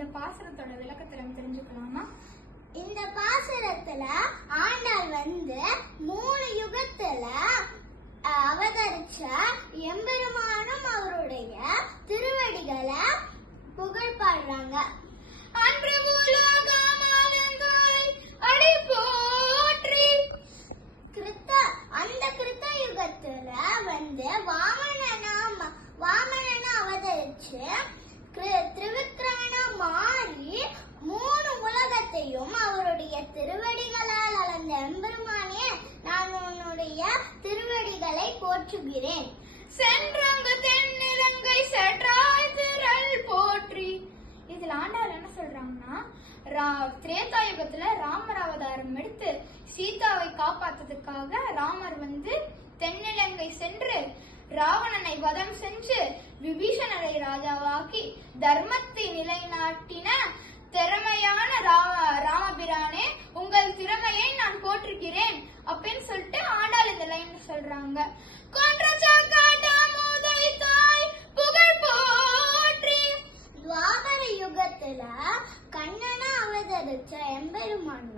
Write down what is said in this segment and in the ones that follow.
இந்த பாசுரத்தோட விளக்கத்தை நம்ம தெரிஞ்சுக்கலாமா? இந்த பாசுரத்துல ஆண்டாள் 3 யுகத்துல அவதரிச்ச எம்பெருமானும் அவருடைய திருவடிகளை புகழ் பாடுறாங்க. அன்று அந்த கிருத்த யுகத்துல வாமனனா அவதரிச்சு திரிவிக்ரமனா மாறி 3 உலகத்தையும் அவருடைய திருவடிகளால் அளந்த எம்பெருமானே, நான் உன்னுடைய திருவடிகளை போற்றுகிறேன். சென்றங்கு தென்னிலங்கை செற்றாய் திரள் போற்றி. இதுல ஆண்டாள் என்ன சொல்றாங்கன்னா, திரேதா யுகத்துல ராமர் அவதாரம் எடுத்து சீதாவை காப்பாத்துறதுக்காக ராமர் தென்னிலங்கை சென்று ராவணனை வதம் செஞ்சு விபீஷணரை ராஜாவாக்கி தர்மத்தை நிலைநாட்டின திறமையான ராமபிரானே, உங்கள் திறமையை நான் போற்றுகிறேன் அப்படின்னு சொல்லிட்டு ஆண்டாள் இந்த லைன் சொல்றாங்க. புகழ் போற்றி. துவாபர யுகத்துல கண்ணனா அவதரிச்ச எம்பெருமான்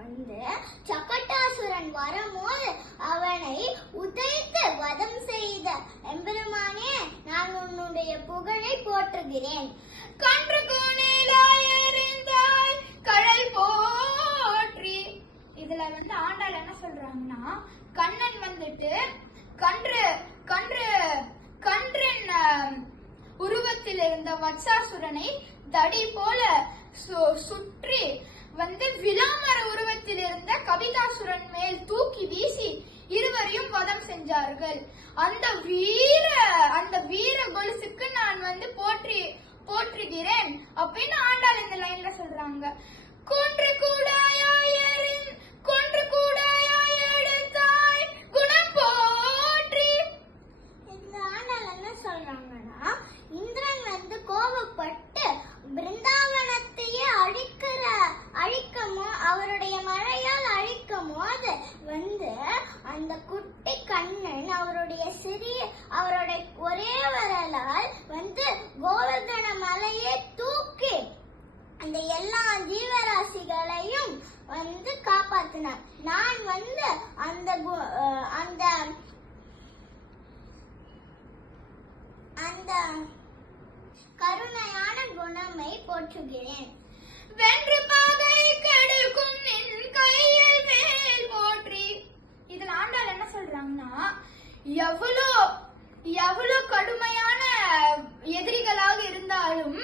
சகட்டாசுரன் வரும்போது அவனை உதைத்து வதம் செய்த எம்பெருமானே, நான் உன்னுடைய புகழை போற்றுகிறேன். கன்று கூனிலாய் கடல் போற்றி. இதுல ஆண்டாள் என்ன சொல்றாங்கன்னா, கண்ணன் கன்றின் உருவத்தில் இருந்த வத்சாசுரனை தடி போல சுற்றி விளாமர உருவத்தில் இருந்த கபிதாசுரன் மேல் தூக்கி வீசி இருவரையும் வதம் செஞ்சார்கள். அந்த வீர கொலுசுக்கு நான் போற்றுகிறேன் அப்படின்னு ஆண்டாள் இந்த லைன்ல சொல்றாங்க. கொன்று கூடாய் எடுத்தாய் குணம் போற்றி. இந்த ஆண்டாள் என்ன சொல்றாங்கன்னா, இந்திரன் கோபப்பட்டு பிருந்தாவனத்தையே அவருடைய மழையால் அழிக்கும் போது அந்த குட்டி கண்ணன் அவருடைய ஒரே வரலால் கோவர்தன மலையை தூக்கி அந்த எல்லா ஜீவராசிகளையும் காப்பாத்தினார். நான் அந்த கருணையான குணமை போற்றுகிறேன். வென்று பகை கெடுக்கும் நின் கையில் மேல் போற்றி. இதுல ஆண்டாள் என்ன சொல்றாங்கன்னா, எவ்வளவு கடுமையான எதிரிகளாக இருந்தாலும்